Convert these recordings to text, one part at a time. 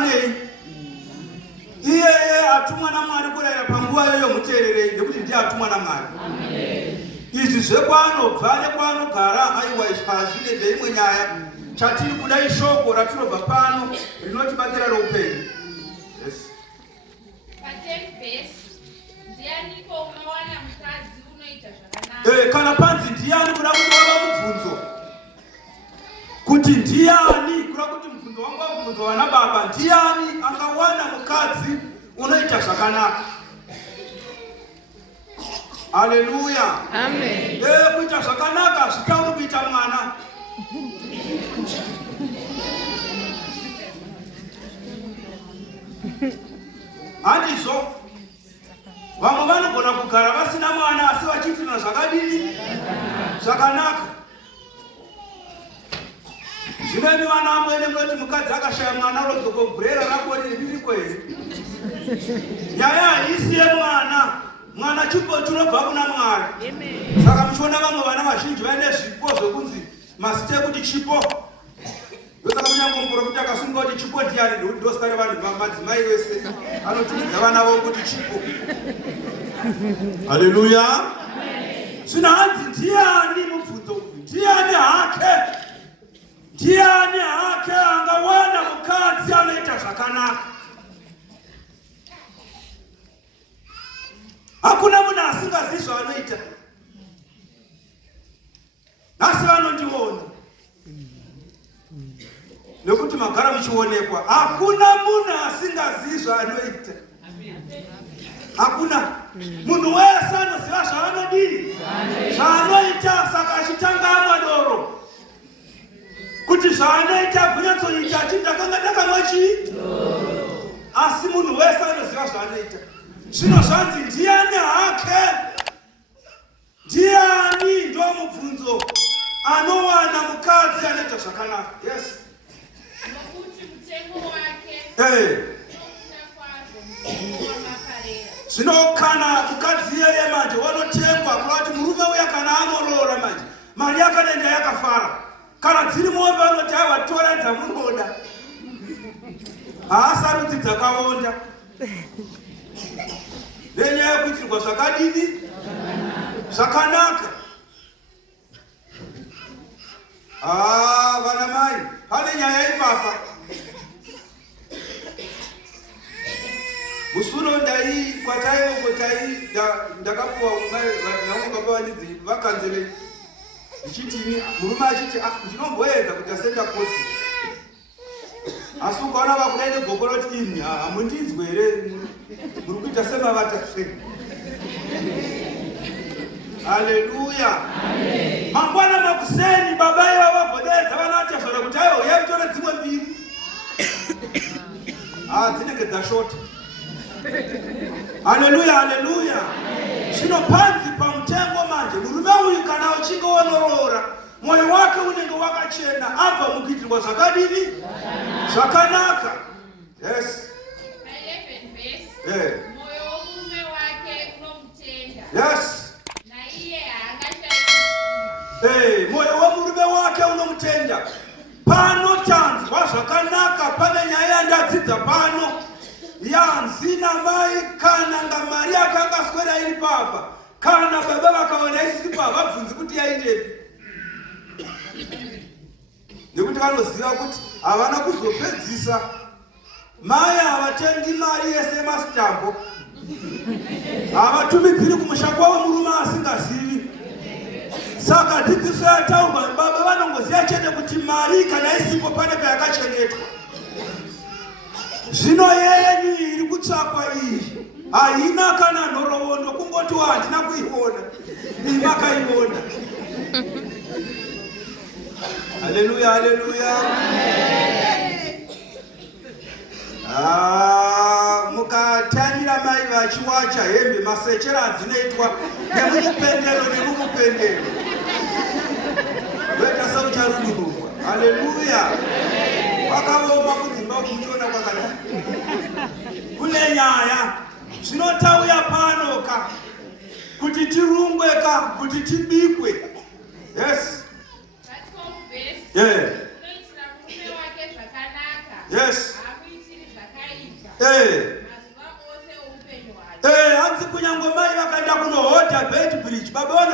anei iyeye atumwa naMwari kurayira panguva yoyo muteererei nekuti ndiye atumwa naMwari. Izvi zvekwanobva nekwanogara aiwa izvazvine ndeimwe nyaya chatiri kuda ishoko ratinobva pano rinotibatsira roupenyu. Yes. Kana panzi ndiani kuda kuti wava mubvunzo kuti ndiani kuda kuti mubvunzo wangu wabvunzo vana baba ndiani angawana mukadzi unoita zvakanaka. Haleluya. Amen. Kuita zvakanaka zvitauri kuita mwana. Handizvo vamwe vanogona kugara vasina mwana asi vachiitirana zvakadini zvakanaka. Zvimweni vana vamwene munoti mukadzi akashaya mwana rodzoko bhurera rako ririko here. Nyaya haisi yemwana, mwana chipo chinobva kuna Mwari. Saka muchiona vamwe vana vazhinji vaine zvipo zvekunzi mazita ekuti chipo. Ndosaka kunyange muprofita akasunga kuti chipo ndiani nekuti ndosare vanhu madzimai vese anotumidza vana vavo kuti chipo. Haleluya. Zvino hanzi ndiani mubvunzo uyu? Ndiani hake? Ndiani hake angawana mukadzi anoita zvakanaka? Hakuna munhu asingazivi zvaanoita. Asi vanondiona nekuti magara muchionekwa. Hakuna munhu asingazivi zvaanoita. Hakuna munhu wese anoziva zvaanodii zvaanoita. Saka achitanga amadoro kuti zvaanoita kunyatsoita achindakanga ndakamwa chii. Asi munhu wese anoziva zvaanoita. Zvino zvanzi ndiani hake? Ndiani ndo mubvunzo anowana mukadzi anoita zvakanaka. Yes. Zvino kana mukadzi iyeye manje wanotengwa kuti murume uya kana anorora manje mari yakanenda yakafara. Kana dziri mombe vanoti tora dzamunoda. Haasarudzi dzakaonda. Nenyaya yekuitirwa zvakadini zvakanaka. Vana mai, pane nyaya ipapa. Musuno ndai kwataiwokotai ndakapuwa naungu baba vandidzi vakanzele ndichitini murume achiti ndinomboedza kuti asenda kotsi. Asi ukaona vakudai negokoroti ini hamundinzwe here muri kuita semavata sei. Haleluya. Mangwana makuseni baba iva vabhodedza vanati zvara kuti aiwa uyai tore dzimwe mbiri. Dzinenge dzashota. Haleluya, haleluya. Zvino panzi pamutengo manje murume uyu kana uchinge wanorora mwoyo wake unenge wakachena abva mukuitirwa zvakadini zvakanaka. Yes. Mwoyo womurume wake unomutenda. Yes. Naiye haangashayi. Mwoyo womurume wake unomutenda. Pano tanzwa zvakanaka pane nyaya yandadzidza pano yanzina mai kana ngamari yakangaswera iri papa kana baba vakaona isisi papa vabvunzi kuti yaindepi. Nekuti vanoziva kuti havana kuzopedzisa. Mai havatengi mari yese masitambo. Havatumidziri kumusha kwavo murume asingazivi. Saka dzidziso yataurwa baba vanongoziva chete kuti mari kana isipo pane payakachengetwa. Zvino yenyu iri kutsvakwa iyi haina kana nhoroondo kungoti handina kuiona imakaiona. Haleluya, haleluya. Mukatanira mai vachiwacha hembe masechera adzinoitwa nemumupendero nemumupendero weta saucharunurwa. Haleluya. Wakaoma kudzimba kumuchiona kwakadai. Kune nyaya zvinotauya panoka kuti tirungweka kuti tibikwe. Yes. Unoitira murume wake zvakanaka. Yes. Hamuitiri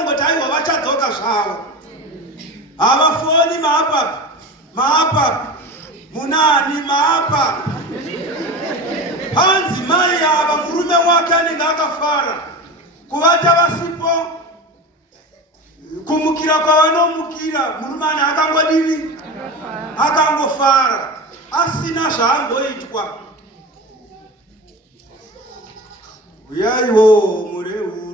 vanongoti aiwa vachadzoka zvavo. Havafoni maapapi munani maapapi. Hanzi mai ava murume wake anenge akafara kuvata vasipo kumukira kwavanomukira. Murume ane akangodini, akangofara asina zvaamboitwa. Uyaiwo mureu